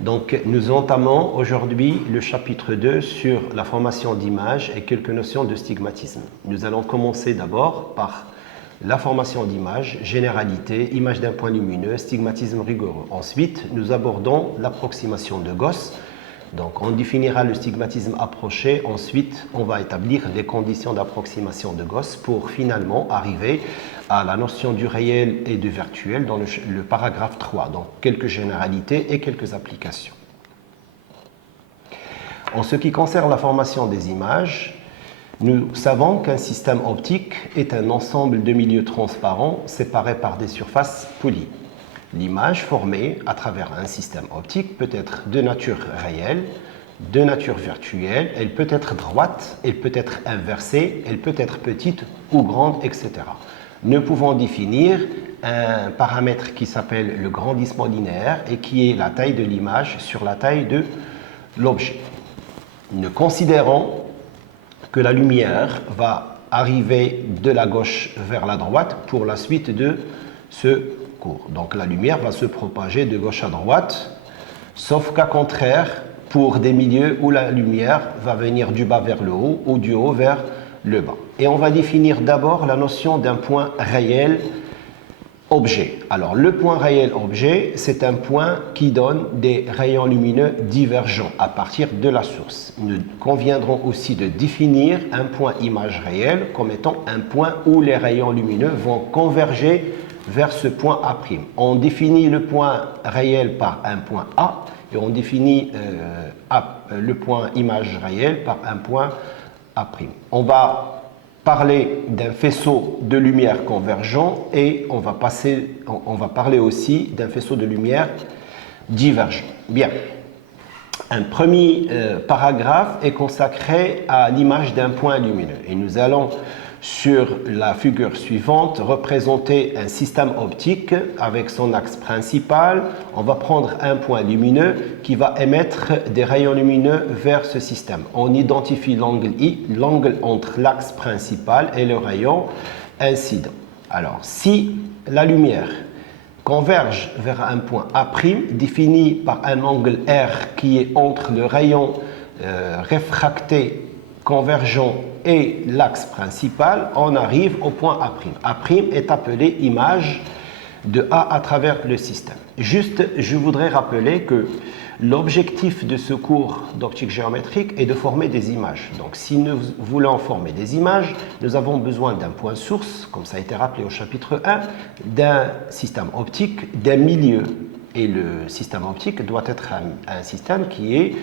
Donc, nous entamons aujourd'hui le chapitre 2 sur la formation d'images et quelques notions de stigmatisme. Nous allons commencer d'abord par la formation d'images, généralité, image d'un point lumineux, stigmatisme rigoureux. Ensuite, nous abordons l'approximation de Gauss. Donc, on définira le stigmatisme approché. Ensuite, on va établir les conditions d'approximation de Gauss pour finalement arriver à la notion du réel et du virtuel dans le paragraphe 3. Donc, quelques généralités et quelques applications. En ce qui concerne la formation des images, nous savons qu'un système optique est un ensemble de milieux transparents séparés par des surfaces polies. L'image formée à travers un système optique peut être de nature réelle, de nature virtuelle, elle peut être droite, elle peut être inversée, elle peut être petite ou grande, etc. Nous pouvons définir un paramètre qui s'appelle le grandissement linéaire et qui est la taille de l'image sur la taille de l'objet. Nous considérons que la lumière va arriver de la gauche vers la droite pour la suite de ce cours. Donc la lumière va se propager de gauche à droite, sauf qu'à contraire, pour des milieux où la lumière va venir du bas vers le haut ou du haut vers le bas. Et on va définir d'abord la notion d'un point réel objet. Alors le point réel objet, c'est un point qui donne des rayons lumineux divergents à partir de la source. Nous conviendrons aussi de définir un point image réel comme étant un point où les rayons lumineux vont converger vers ce point A'. On définit le point réel par un point A et on définit le point image réel par un point A'. On va parler d'un faisceau de lumière convergent et on va parler aussi d'un faisceau de lumière divergent. Bien. Un premier paragraphe est consacré à l'image d'un point lumineux et nous allons sur la figure suivante représenter un système optique avec son axe principal. On va prendre un point lumineux qui va émettre des rayons lumineux vers ce système. On identifie l'angle I, l'angle entre l'axe principal et le rayon incident. Alors, si la lumière converge vers un point A', défini par un angle R qui est entre le rayon réfracté convergent et l'axe principal, on arrive au point A'. A' est appelé image de A à travers le système. Juste, je voudrais rappeler que l'objectif de ce cours d'optique géométrique est de former des images. Donc, si nous voulons former des images, nous avons besoin d'un point source, comme ça a été rappelé au chapitre 1, d'un système optique, d'un milieu. Et le système optique doit être un système qui est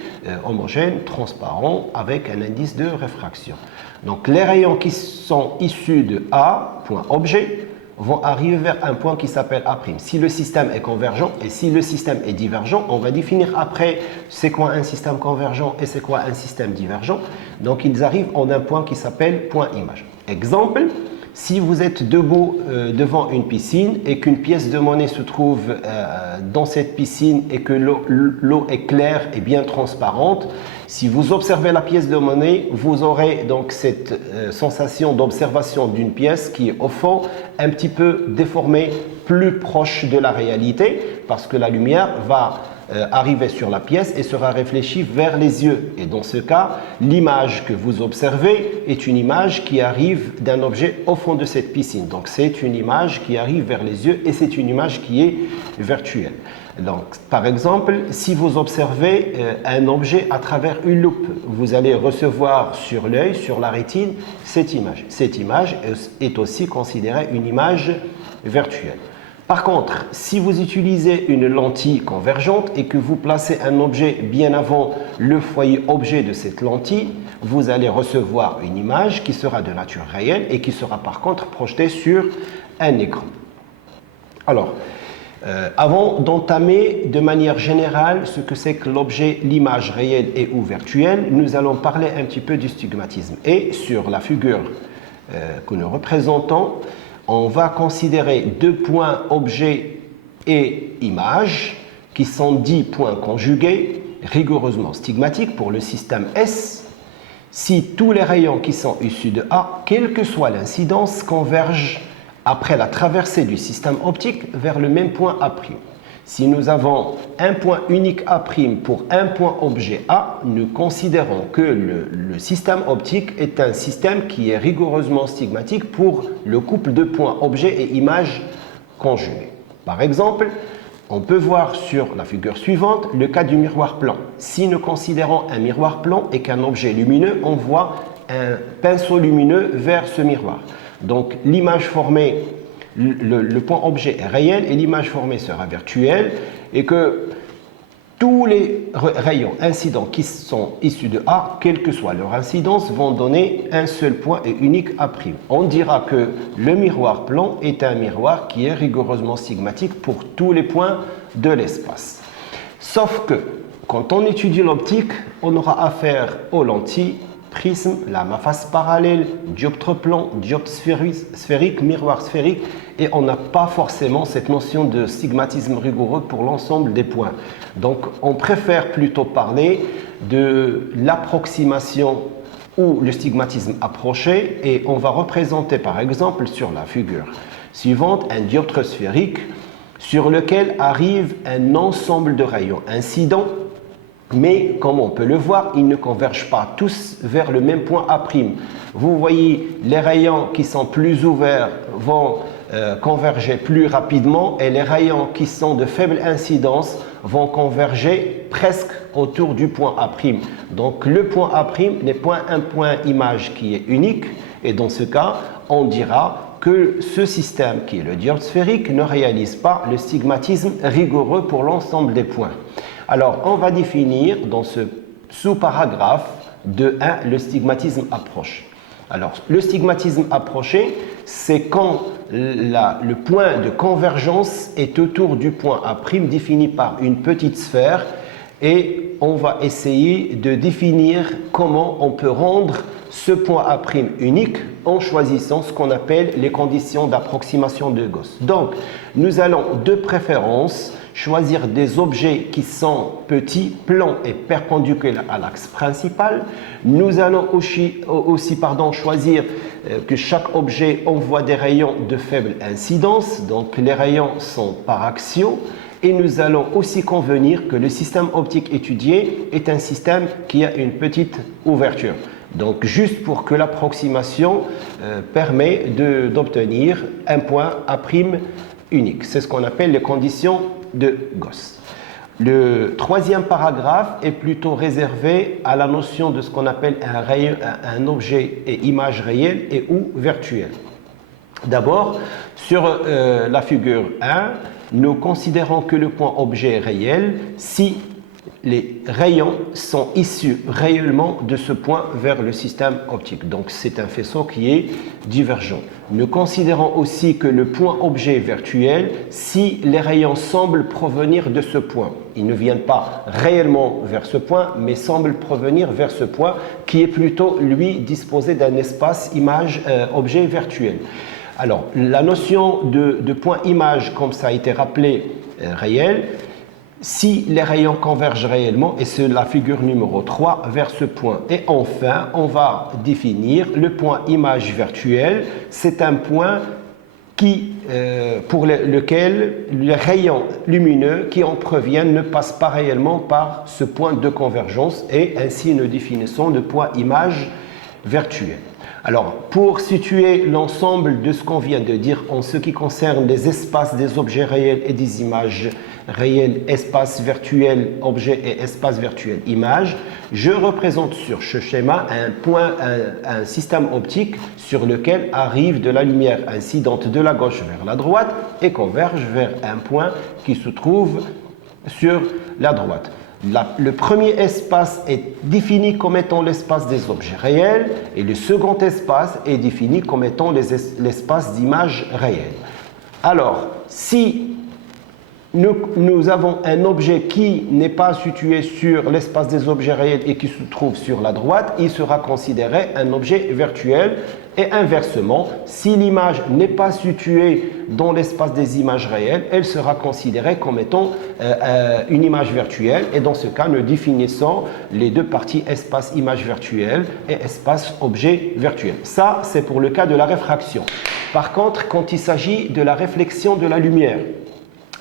homogène, transparent, avec un indice de réfraction. Donc les rayons qui sont issus de A, point objet, vont arriver vers un point qui s'appelle A'. Si le système est convergent et si le système est divergent, on va définir après c'est quoi un système convergent et c'est quoi un système divergent. Donc ils arrivent en un point qui s'appelle point image. Exemple, si vous êtes debout devant une piscine et qu'une pièce de monnaie se trouve dans cette piscine et que l'eau est claire et bien transparente, si vous observez la pièce de monnaie, vous aurez donc cette sensation d'observation d'une pièce qui est au fond un petit peu déformée, plus proche de la réalité, parce que la lumière va arriver sur la pièce et sera réfléchie vers les yeux. Et dans ce cas, l'image que vous observez est une image qui arrive d'un objet au fond de cette piscine. Donc c'est une image qui arrive vers les yeux et c'est une image qui est virtuelle. Donc, par exemple, si vous observez un objet à travers une loupe, vous allez recevoir sur l'œil, sur la rétine, cette image. Cette image est aussi considérée une image virtuelle. Par contre, si vous utilisez une lentille convergente et que vous placez un objet bien avant le foyer objet de cette lentille, vous allez recevoir une image qui sera de nature réelle et qui sera par contre projetée sur un écran. Alors, avant d'entamer de manière générale ce que c'est que l'objet, l'image réelle et ou virtuelle, nous allons parler un petit peu du stigmatisme. Et sur la figure que nous représentons, on va considérer deux points objet et image qui sont dits points conjugués, rigoureusement stigmatiques pour le système S, si tous les rayons qui sont issus de A, quelle que soit l'incidence, convergent après la traversée du système optique vers le même point A'. Si nous avons un point unique A' pour un point objet A, nous considérons que le système optique est un système qui est rigoureusement stigmatique pour le couple de points objet et image conjugués. Par exemple, on peut voir sur la figure suivante le cas du miroir plan. Si nous considérons un miroir plan et qu'un objet lumineux, on voit un pinceau lumineux vers ce miroir. Donc l'image formée, le point objet est réel et l'image formée sera virtuelle, et que tous les rayons incidents qui sont issus de A, quelle que soit leur incidence, vont donner un seul point et unique A'. On dira que le miroir plan est un miroir qui est rigoureusement stigmatique pour tous les points de l'espace. Sauf que quand on étudie l'optique, on aura affaire aux lentilles, prisme, lame à face parallèle, dioptre plan, dioptre sphérique, miroir sphérique, et on n'a pas forcément cette notion de stigmatisme rigoureux pour l'ensemble des points. Donc on préfère plutôt parler de l'approximation ou le stigmatisme approché, et on va représenter par exemple sur la figure suivante un dioptre sphérique sur lequel arrive un ensemble de rayons incidents. Mais comme on peut le voir, ils ne convergent pas tous vers le même point A'. Vous voyez, les rayons qui sont plus ouverts vont converger plus rapidement, et les rayons qui sont de faible incidence vont converger presque autour du point A'. Donc le point A' n'est pas un point image qui est unique, et dans ce cas, on dira que ce système qui est le dioptre sphérique ne réalise pas le stigmatisme rigoureux pour l'ensemble des points. Alors, on va définir dans ce sous-paragraphe de 1 le stigmatisme approche. Alors, le stigmatisme approché, c'est quand le point de convergence est autour du point A' défini par une petite sphère, et on va essayer de définir comment on peut rendre ce point A' unique en choisissant ce qu'on appelle les conditions d'approximation de Gauss. Donc, nous allons de préférence choisir des objets qui sont petits, plans et perpendiculaires à l'axe principal. Nous allons aussi choisir que chaque objet envoie des rayons de faible incidence, donc les rayons sont paraxiaux. Et nous allons aussi convenir que le système optique étudié est un système qui a une petite ouverture. Donc juste pour que l'approximation permet d'obtenir un point A' unique. C'est ce qu'on appelle les conditions de Gauss. Le troisième paragraphe est plutôt réservé à la notion de ce qu'on appelle un objet et image réelle et ou virtuelle. D'abord, sur la figure 1, nous considérons que le point objet est réel si les rayons sont issus réellement de ce point vers le système optique. Donc c'est un faisceau qui est divergent. Nous considérons aussi que le point objet est virtuel si les rayons semblent provenir de ce point. Ils ne viennent pas réellement vers ce point, mais semblent provenir vers ce point qui est plutôt, lui, disposé d'un espace image-objet virtuel. Alors, la notion de point image, comme ça a été rappelé, réel, si les rayons convergent réellement, et c'est la figure numéro 3, vers ce point. Et enfin, on va définir le point image virtuel. C'est un point pour lequel les rayons lumineux qui en proviennent ne passent pas réellement par ce point de convergence, et ainsi nous définissons le point image virtuel. Alors, pour situer l'ensemble de ce qu'on vient de dire en ce qui concerne les espaces des objets réels et des images réelles, espace virtuel objet et espace virtuel image, je représente sur ce schéma un système optique sur lequel arrive de la lumière incidente de la gauche vers la droite et converge vers un point qui se trouve sur la droite. Le premier espace est défini comme étant l'espace des objets réels, et le second espace est défini comme étant l'espace d'images réelles. Alors, si nous avons un objet qui n'est pas situé sur l'espace des objets réels et qui se trouve sur la droite, il sera considéré un objet virtuel. Et inversement, si l'image n'est pas située dans l'espace des images réelles, elle sera considérée comme étant une image virtuelle. Et dans ce cas, nous définissons les deux parties espace image virtuelle et espace objet virtuel. Ça, c'est pour le cas de la réfraction. Par contre, quand il s'agit de la réflexion de la lumière,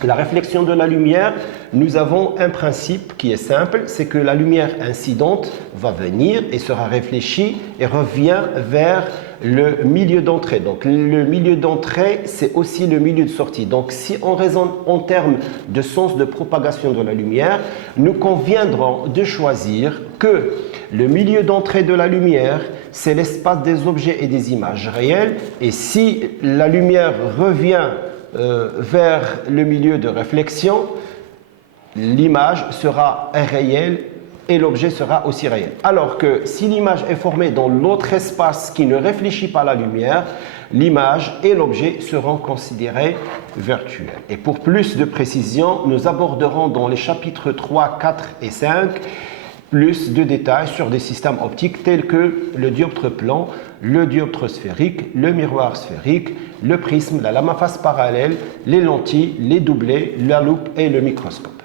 La réflexion de la lumière, nous avons un principe qui est simple, c'est que la lumière incidente va venir et sera réfléchie et revient vers le milieu d'entrée. Donc le milieu d'entrée, c'est aussi le milieu de sortie. Donc si on raisonne en termes de sens de propagation de la lumière, nous conviendrons de choisir que le milieu d'entrée de la lumière, c'est l'espace des objets et des images réelles. Et si la lumière revient vers le milieu de réflexion, l'image sera réelle et l'objet sera aussi réel. Alors que si l'image est formée dans l'autre espace qui ne réfléchit pas la lumière, l'image et l'objet seront considérés virtuels. Et pour plus de précision, nous aborderons dans les chapitres 3, 4 et 5 plus de détails sur des systèmes optiques tels que le dioptre plan, le dioptre sphérique, le miroir sphérique, le prisme, la lame à face parallèle, les lentilles, les doublets, la loupe et le microscope.